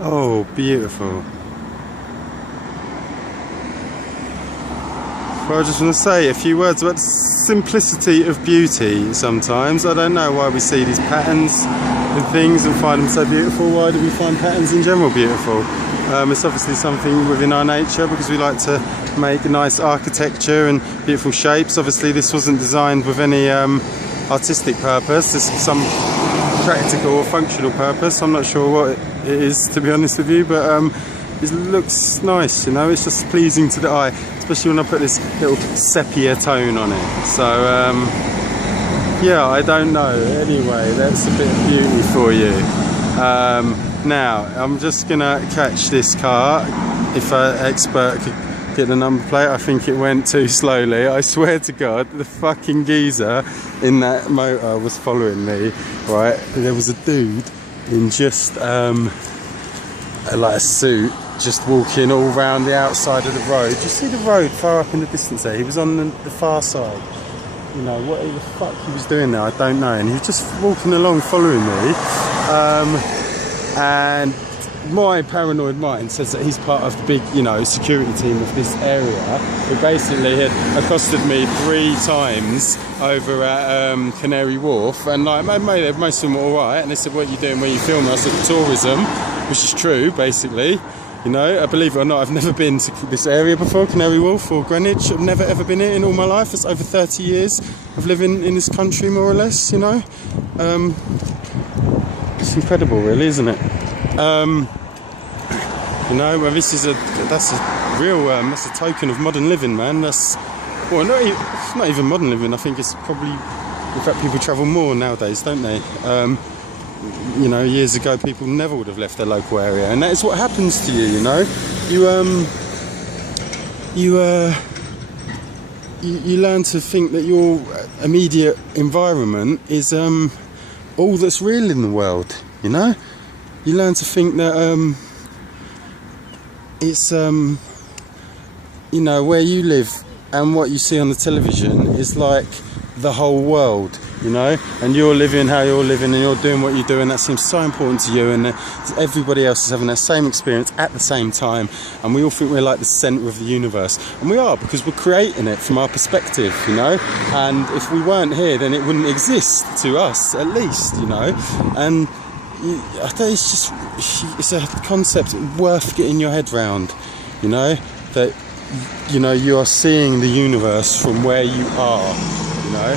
Oh, beautiful. Well, I just want to say a few words about the simplicity of beauty sometimes. I don't know why we see these patterns and things and find them so beautiful. Why do we find patterns in general beautiful? It's obviously something within our nature because we like to make nice architecture and beautiful shapes. Obviously this wasn't designed with any artistic purpose. There's some practical or functional purpose. I'm not sure what it is, to be honest with you, but it looks nice, you know, it's just pleasing to the eye, especially when I put this little sepia tone on it. So yeah, I don't know. Anyway, that's a bit of beauty for you. Now I'm just gonna catch this car. If an expert could get the number plate, I think it went too slowly. I swear to God, the fucking geezer in that motor was following me, right? There was a dude in just like a suit, just walking all round the outside of the road. You see the road far up in the distance there? He was on the far side. You know, what the fuck he was doing there, I don't know. And he was just walking along following me. And my paranoid mind says that he's part of the big, you know, security team of this area, who basically had accosted me 3 times over at Canary Wharf, and like most of them were alright, and they said, what are you doing, where are you filming? I said, tourism, which is true, basically. You know, believe it or not, I've never been to this area before, Canary Wharf or Greenwich. I've never ever been here in all my life. It's over 30 years of living in this country, more or less, you know. It's incredible, really, isn't it? You know, well, that's a real, that's a token of modern living, man. That's, well, it's not even modern living. I think it's probably, in fact, people travel more nowadays, don't they? You know, years ago, people never would have left their local area, and that is what happens to you. You know, you learn to think that your immediate environment is all that's real in the world. You know, you learn to think that it's you know, where you live and what you see on the television is like the whole world, you know, and you're living how you're living and you're doing what you do, and that seems so important to you, and everybody else is having that same experience at the same time, and we all think we're like the centre of the universe, and we are, because we're creating it from our perspective, you know, and if we weren't here then it wouldn't exist to us, at least, you know. And I think it's a concept worth getting your head round, you know, that, you know, you are seeing the universe from where you are, you know.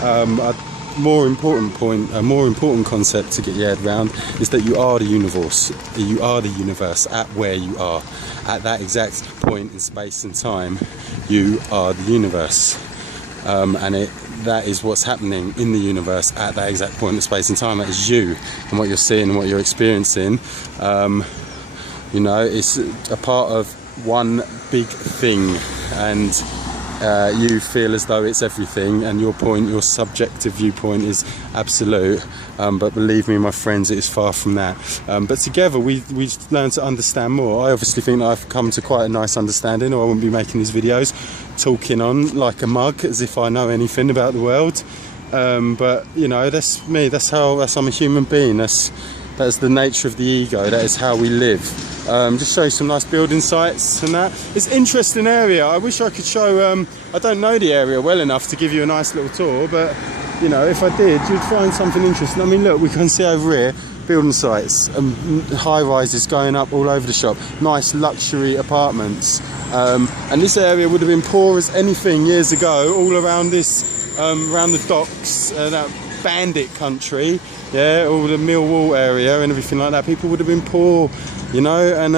A more important concept to get your head round is that you are the universe. You are the universe at where you are. At that exact point in space and time, you are the universe. And that is what's happening in the universe at that exact point in space and time. That is you, and what you're seeing and what you're experiencing. You know, it's a part of one big thing, and you feel as though it's everything, and your subjective viewpoint is absolute, but believe me, my friends, it is far from that. But together we learn to understand more. I obviously think that I've come to quite a nice understanding, or I wouldn't be making these videos talking on like a mug as if I know anything about the world. But you know, that's me, that's I'm a human being, that's the nature of the ego, that is how we live. Just show you some nice building sites and that. It's an interesting area. I wish I could show, I don't know the area well enough to give you a nice little tour, but you know, if I did, you'd find something interesting. I mean, look, we can see over here building sites, high rises going up all over the shop, nice luxury apartments, and this area would have been poor as anything years ago, all around this, around the docks, that bandit country, yeah, all the Millwall area and everything like that. People would have been poor, you know, and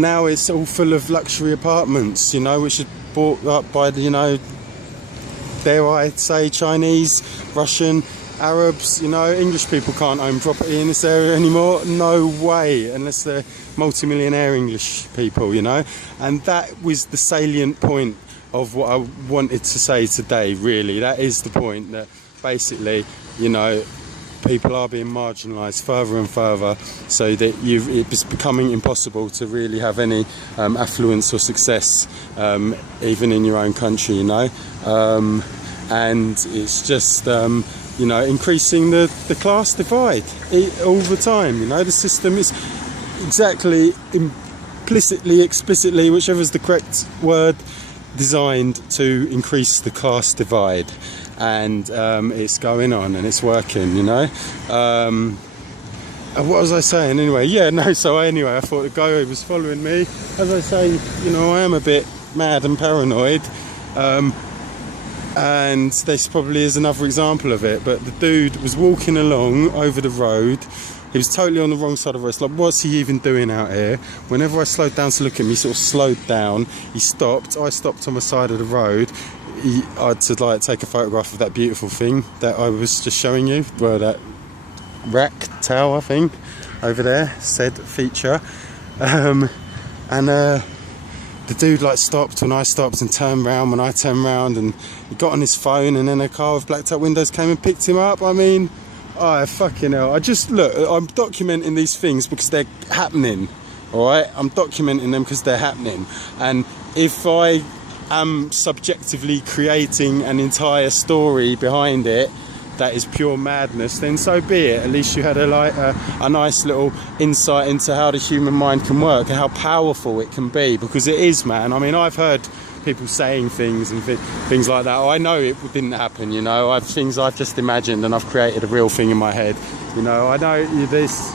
now it's all full of luxury apartments, you know, which are bought up by the, you know, dare I say, Chinese, Russian, Arabs. You know, English people can't own property in this area anymore, no way, unless they're multi-millionaire English people, you know. And that was the salient point of what I wanted to say today, really. That is the point, that basically, you know, people are being marginalised further and further, so that it's becoming impossible to really have any affluence or success, even in your own country, you know. And it's just you know, increasing the class divide all the time. You know, the system is exactly, implicitly, explicitly, whichever is the correct word, designed to increase the class divide, and it's going on and it's working, you know. What was I saying anyway? Yeah, no, so anyway, I thought the guy who was following me, as I say, you know, I am a bit mad and paranoid, and this probably is another example of it, but the dude was walking along over the road. He was totally on the wrong side of the road. It's like, what's he even doing out here? Whenever I slowed down to look at him, he sort of slowed down. He stopped. I stopped on the side of the road. I had to like take a photograph of that beautiful thing that I was just showing you. Well, that rack tail, I think, over there, said feature. The dude like stopped when I stopped and turned round when I turned round, and he got on his phone, and then a car with blacked out windows came and picked him up. I mean, oh fucking hell. I just, look, I'm documenting these things because they're happening, alright? I'm documenting them because they're happening, and if I am subjectively creating an entire story behind it that is pure madness, then so be it. At least you had a nice little insight into how the human mind can work and how powerful it can be, because it is, man. I mean, I've heard people saying things and things like that. Oh, I know it didn't happen, you know. I've things I've just imagined, and I've created a real thing in my head, you know. I know this.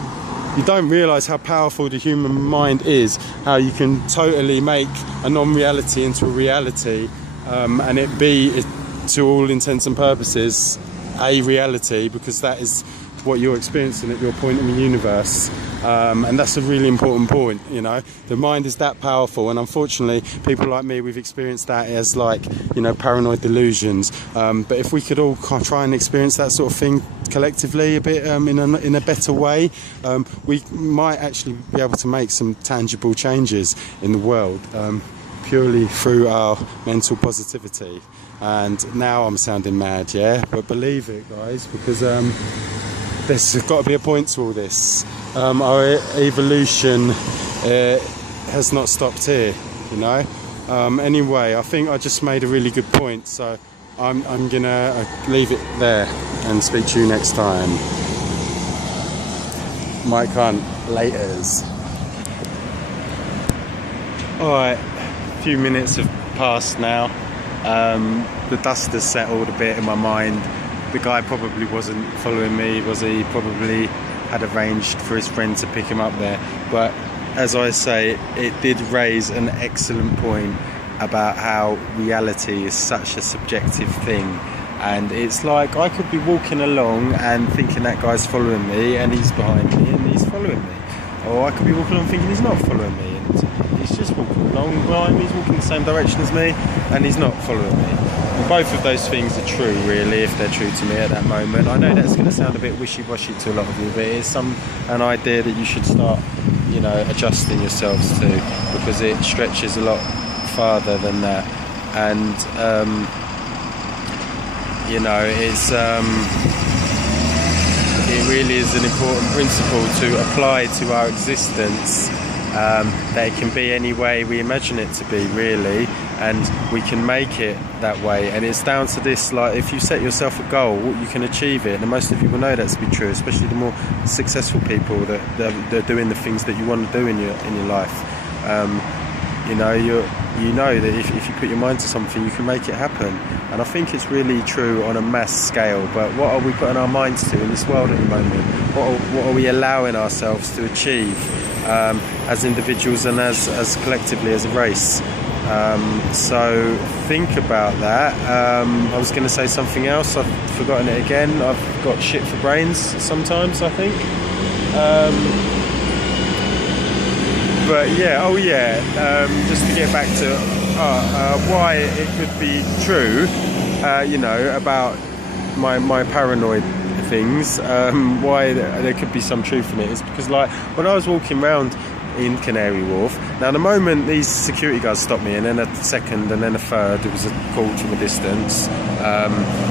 You don't realise how powerful the human mind is, how you can totally make a non-reality into a reality, and it be, to all intents and purposes, a reality, because that is what you're experiencing at your point in the universe, and that's a really important point, you know. The mind is that powerful, and unfortunately people like me, we've experienced that as, like, you know, paranoid delusions, but if we could all try and experience that sort of thing collectively a bit, in a better way, we might actually be able to make some tangible changes in the world, purely through our mental positivity. And now I'm sounding mad, yeah, but believe it, guys, because there's got to be a point to all this. Our evolution has not stopped here, you know. Anyway, I think I just made a really good point, so I'm gonna leave it there and speak to you next time. My cunt, laters. Alright, a few minutes have passed now. The dust has settled a bit in my mind. The guy probably wasn't following me, was he? Probably had arranged for his friend to pick him up there. But as I say, it did raise an excellent point about how reality is such a subjective thing. And it's like, I could be walking along and thinking that guy's following me and he's behind me and he's following me. Or I could be walking along thinking he's not following me and he's just walking along behind me, he's walking the same direction as me and he's not following me. And both of those things are true, really, if they're true to me at that moment. I know that's going to sound a bit wishy-washy to a lot of you, but it's an idea that you should start, you know, adjusting yourselves to, because it stretches a lot farther than that. And you know, it's it really is an important principle to apply to our existence, that it can be any way we imagine it to be, really, and we can make it that way. And it's down to this, like, if you set yourself a goal, you can achieve it, and most of you will know that to be true, especially the more successful people that are doing the things that you want to do in your life. You know, you know that if you put your mind to something, you can make it happen. And I think it's really true on a mass scale. But what are we putting our minds to in this world at the moment? What are we allowing ourselves to achieve, as individuals and as collectively as a race? So think about that. I was going to say something else, I've forgotten it again. I've got shit for brains sometimes, I think. But yeah, just to get back to why it could be true, you know, about my paranoid things, why there could be some truth in it, is because, like, when I was walking around in Canary Wharf, now the moment these security guards stopped me, and then a second and then a third, it was a call from a distance,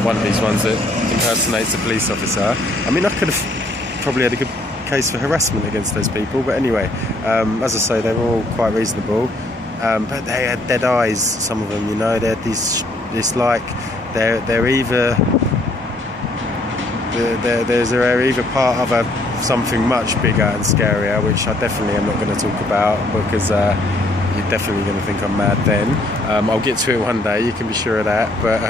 one of these ones that impersonates a police officer. I mean, I could have probably had a good case for harassment against those people, but anyway, as I say, they were all quite reasonable, but they had dead eyes, some of them, you know. They had this like, they're either they're either part of something much bigger and scarier, which I definitely am not going to talk about, because you're definitely going to think I'm mad then. I'll get to it one day, you can be sure of that. But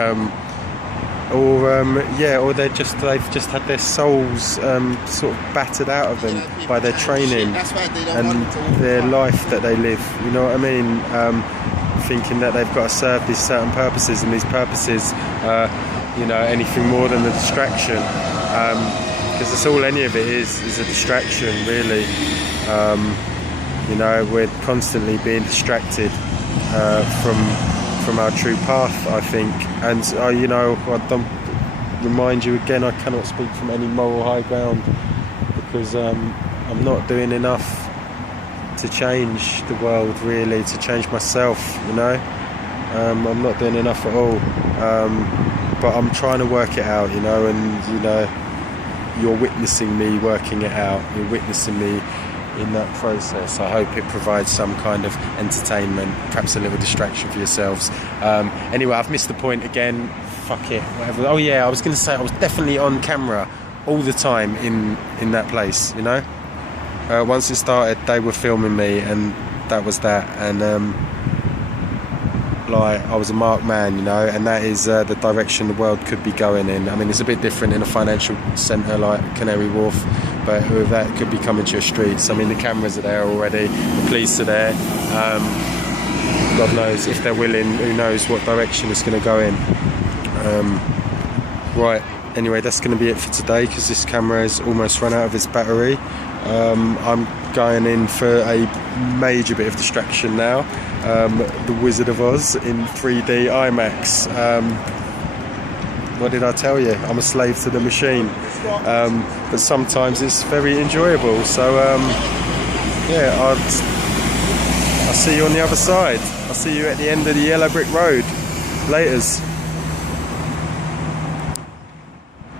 or they've just had their souls sort of battered out of them by their training and their life that they live. You know what I mean? Thinking that they've got to serve these certain purposes, and these purposes are, anything more than a distraction. Because that's all any of it is a distraction, really. We're constantly being distracted from our true path, I think. And I don't remind you again, I cannot speak from any moral high ground, because I'm not doing enough to change the world, really, to change myself. I'm not doing enough at all, but I'm trying to work it out, and you're witnessing me working it out. You're witnessing me in that process. I hope it provides some kind of entertainment, perhaps a little distraction for yourselves. Anyway, I've missed the point again. Fuck it, whatever. Oh yeah, I was going to say I was definitely on camera all the time in that place. Once it started, they were filming me, and that was that. And I was a marked man, and that is the direction the world could be going in. I mean, it's a bit different in a financial centre like Canary Wharf, but with that, it could be coming to your streets. I mean, the cameras are there already, the police are there. God knows, if they're willing, who knows what direction it's going to go in. Right, anyway, that's going to be it for today, because this camera has almost run out of its battery. I'm going in for a major bit of distraction now. The Wizard of Oz in 3D IMAX. What did I tell you? I'm a slave to the machine. But sometimes it's very enjoyable. So I'll see you on the other side. I'll see you at the end of the yellow brick road. Laters.